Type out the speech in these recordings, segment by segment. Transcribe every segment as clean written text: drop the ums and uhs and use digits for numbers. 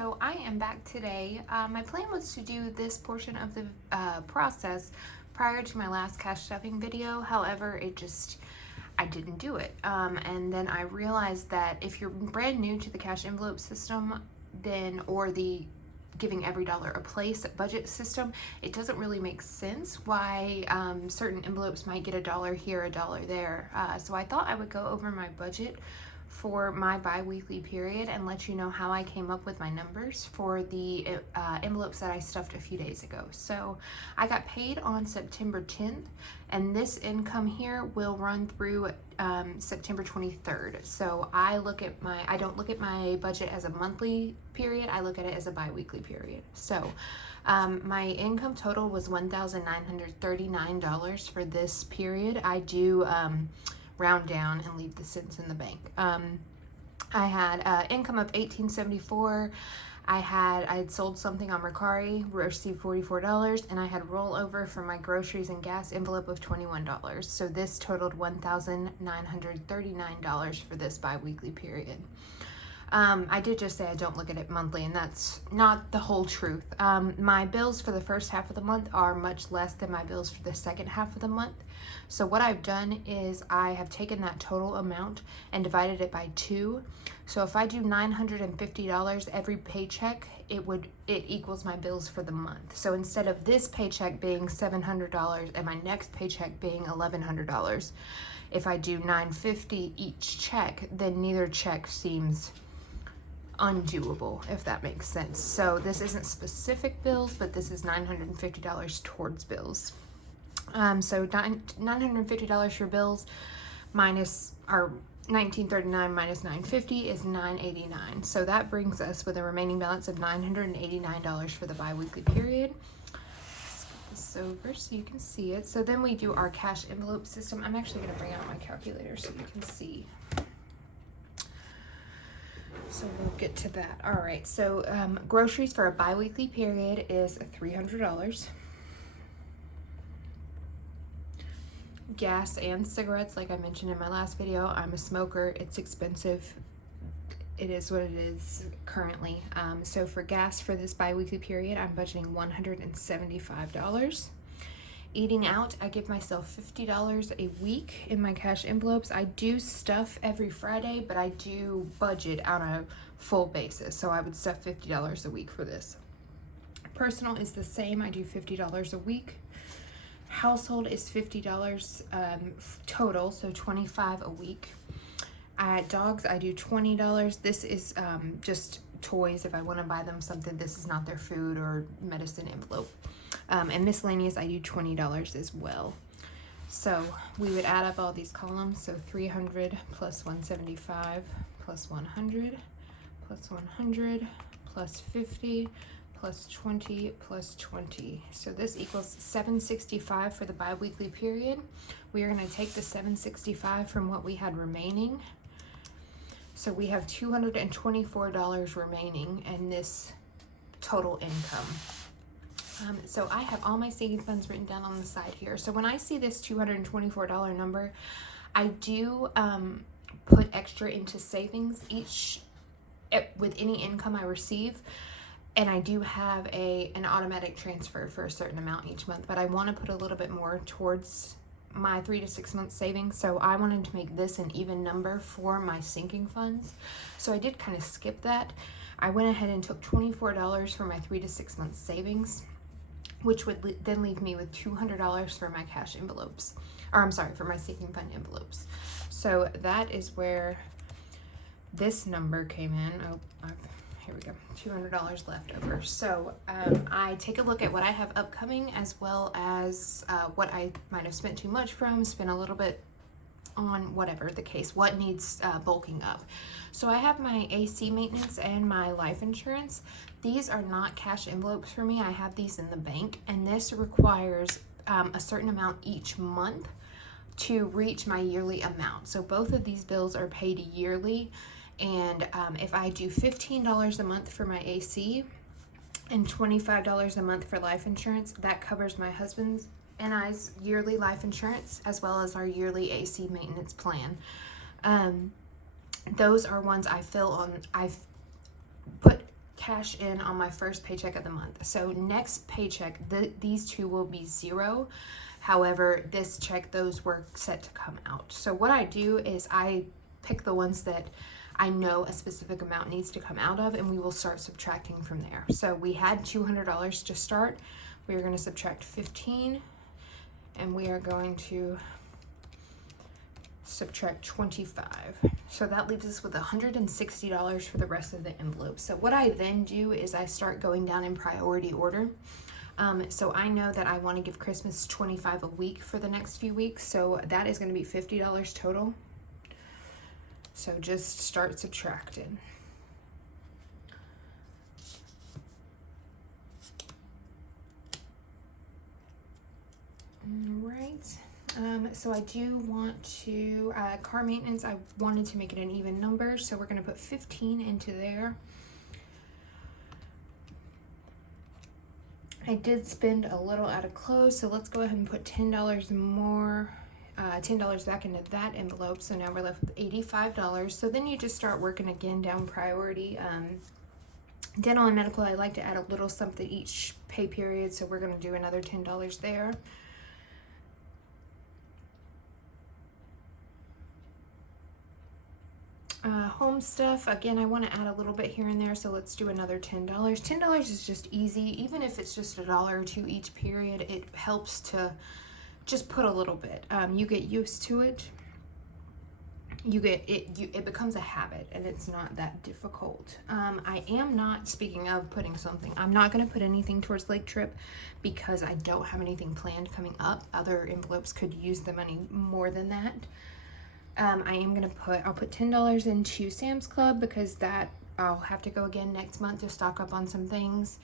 So I am back today. My plan was to do this portion of the process prior to my last cash stuffing video. However, I didn't do it. And then I realized that if you're brand new to the cash envelope system, or the giving every dollar a place budget system, it doesn't really make sense why certain envelopes might get $1 here, $1 there. So I thought I would go over my budget for my bi-weekly period and let you know how I came up with my numbers for the envelopes that I stuffed a few days ago. So I got paid on September 10th, and this income here will run through September 23rd. So I don't look at my budget as a monthly period, I look at it as a bi-weekly period. So my income total was $1,939 for this period. I do round down and leave the cents in the bank. I had income of $1,874. I had sold something on Mercari, received $44, and I had rollover for my groceries and gas envelope of $21. So this totaled $1,939 for this bi-weekly period. I did just say I don't look at it monthly, and that's not the whole truth. My bills for the first half of the month are much less than my bills for the second half of the month. So what I've done is I have taken that total amount and divided it by 2. So if I do $950 every paycheck, it equals my bills for the month. So instead of this paycheck being $700 and my next paycheck being $1,100, if I do $950 each check, then neither check seems undoable, if that makes sense. So this isn't specific bills, but this is $950 towards bills. So $950 for bills minus our $1,939 minus $950 is $989. So that brings us with a remaining balance of $989 for the bi-weekly period. Let's get this over so you can see it. So then we do our cash envelope system. I'm actually going to bring out my calculator so you can see. So we'll get to that. All right, so groceries for a bi-weekly period is $300. Gas and cigarettes, like I mentioned in my last video, I'm a smoker. It's expensive. It is what it is currently. So for gas for this bi-weekly period, I'm budgeting $175. Eating out, I give myself $50 a week in my cash envelopes. I do stuff every Friday, but I do budget on a full basis. So I would stuff $50 a week for this. Personal is the same. I do $50 a week. Household is $50 total, so $25 a week. At dogs, I do $20. This is just toys if I want to buy them something. This is not their food or medicine envelope. And miscellaneous, I do $20 as well. So we would add up all these columns. So 300 plus 175 plus 100 plus 100 plus 50 plus 20 plus 20. So this equals $765 for the bi-weekly period. We are going to take the $765 from what we had remaining. So we have $224 remaining in this total income. So I have all my savings funds written down on the side here. So when I see this $224 number, I do put extra into savings with any income I receive. And I do have an automatic transfer for a certain amount each month, but I want to put a little bit more towards my 3 to 6 month savings. So I wanted to make this an even number for my sinking funds. So I did kind of skip that. I went ahead and took $24 for my 3 to 6 month savings, which would then leave me with $200 for my cash envelopes, or I'm sorry, for my sinking fund envelopes. So that is where this number came in. Here we go, $200 left over. So I take a look at what I have upcoming, as well as what I might have spent too much from, spent a little bit on, whatever the case, what needs bulking up. So I have my AC maintenance and my life insurance. These are not cash envelopes for me. I have these in the bank, and this requires a certain amount each month to reach my yearly amount. So both of these bills are paid yearly. And if I do $15 a month for my AC and $25 a month for life insurance, that covers my husband's and I's yearly life insurance, as well as our yearly AC maintenance plan. Those are ones I fill on. I've put cash in on my first paycheck of the month. So next paycheck, these two will be zero. However, this check, those were set to come out. So what I do is I pick the ones that I know a specific amount needs to come out of, and we will start subtracting from there. So we had $200 to start. We are going to subtract 15, and we are going to subtract 25. So that leaves us with $160 for the rest of the envelope. So what I then do is I start going down in priority order. So I know that I want to give Christmas $25 a week for the next few weeks. So that is going to be $50 total. So just start subtracting. All right. So I do want to, car maintenance, I wanted to make it an even number. So we're going to put 15 into there. I did spend a little out of clothes, so let's go ahead and put $10 more, $10 back into that envelope. So now we're left with $85. So then you just start working again down priority. Dental and medical, I like to add a little something each pay period, so we're going to do another $10 there. Home stuff, again, I want to add a little bit here and there, so let's do another $10. $10 is just easy. Even if it's just $1 or $2 each period, it helps to just put a little bit. You get used to it. It becomes a habit, and it's not that difficult. I am not, speaking of putting something, I'm not going to put anything towards Lake Trip because I don't have anything planned coming up. Other envelopes could use the money more than that. I am going to I'll put $10 into Sam's Club because that I'll have to go again next month to stock up on some things.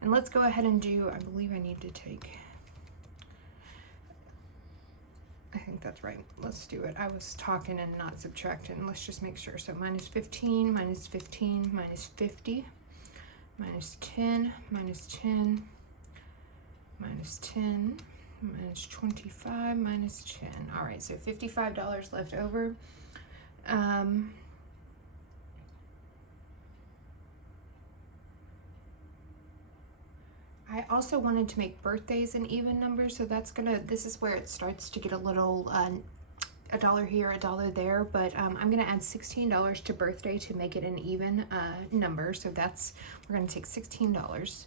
And let's go ahead and do, I believe I need to take, I think that's right. Let's do it. I was talking and not subtracting. Let's just make sure. So minus 15, minus 15, minus 50, minus 10, minus 10, minus 10. Minus 25, minus 10. All right, so $55 left over. I also wanted to make birthdays an even number, so this is where it starts to get a little, a dollar here, a dollar there, but I'm gonna add $16 to birthday to make it an even number. So we're gonna take $16.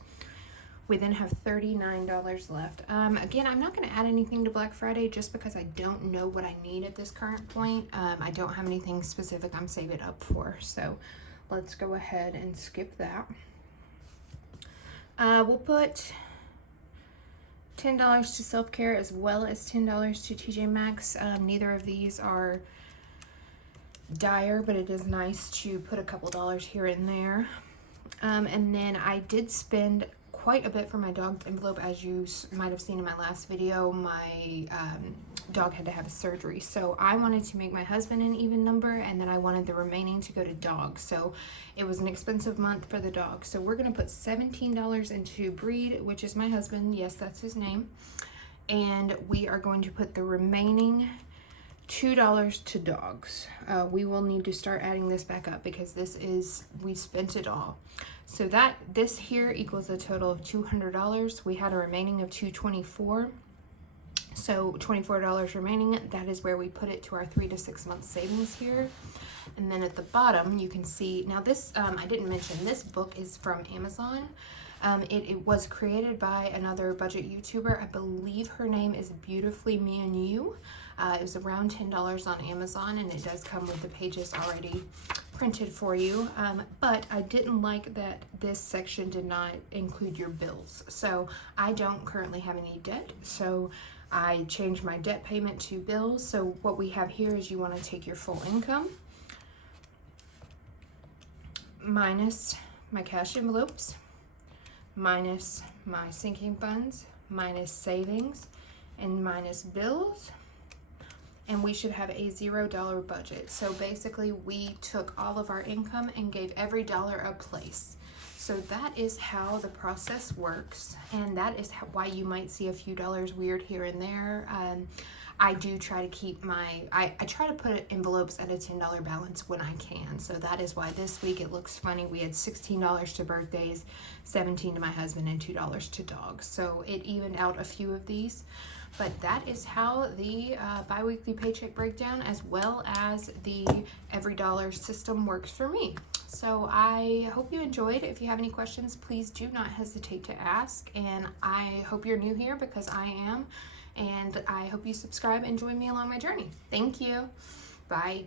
We then have $39 left. Again, I'm not going to add anything to Black Friday just because I don't know what I need at this current point. I don't have anything specific I'm saving up for. So let's go ahead and skip that. We'll put $10 to self-care as well as $10 to TJ Maxx. Neither of these are dire, but it is nice to put a couple dollars here and there. And then I did spend quite a bit for my dog's envelope. As you might have seen in my last video, my dog had to have a surgery, so I wanted to make my husband an even number, and then I wanted the remaining to go to dog. So it was an expensive month for the dog, so we're going to put $17 into Breed, which is my husband. Yes, that's his name. And we are going to put the remaining $2 to dogs. We will need to start adding this back up because we spent it all. So this here equals a total of $200. We had a remaining of $224. So $24 remaining. That is where we put it to our 3 to 6 month savings here. And then at the bottom, you can see, now this, I didn't mention, this book is from Amazon. It was created by another budget YouTuber. I believe her name is Beautifully Me and You. It was around $10 on Amazon, and it does come with the pages already printed for you. But I didn't like that this section did not include your bills. So I don't currently have any debt. So I changed my debt payment to bills. So what we have here is you want to take your full income minus my cash envelopes, minus my sinking funds, minus savings, and minus bills, and we should have a $0 budget. So basically we took all of our income and gave every dollar a place. So that is how the process works, and that is why you might see a few dollars weird here and there. I do try to keep I try to put envelopes at a $10 balance when I can. So that is why this week it looks funny. We had $16 to birthdays, $17 to my husband, and $2 to dogs. So it evened out a few of these. But that is how the biweekly paycheck breakdown as well as the every dollar system works for me. So I hope you enjoyed. If you have any questions, please do not hesitate to ask. And I hope you're new here because I am. And I hope you subscribe and join me along my journey. Thank you. Bye.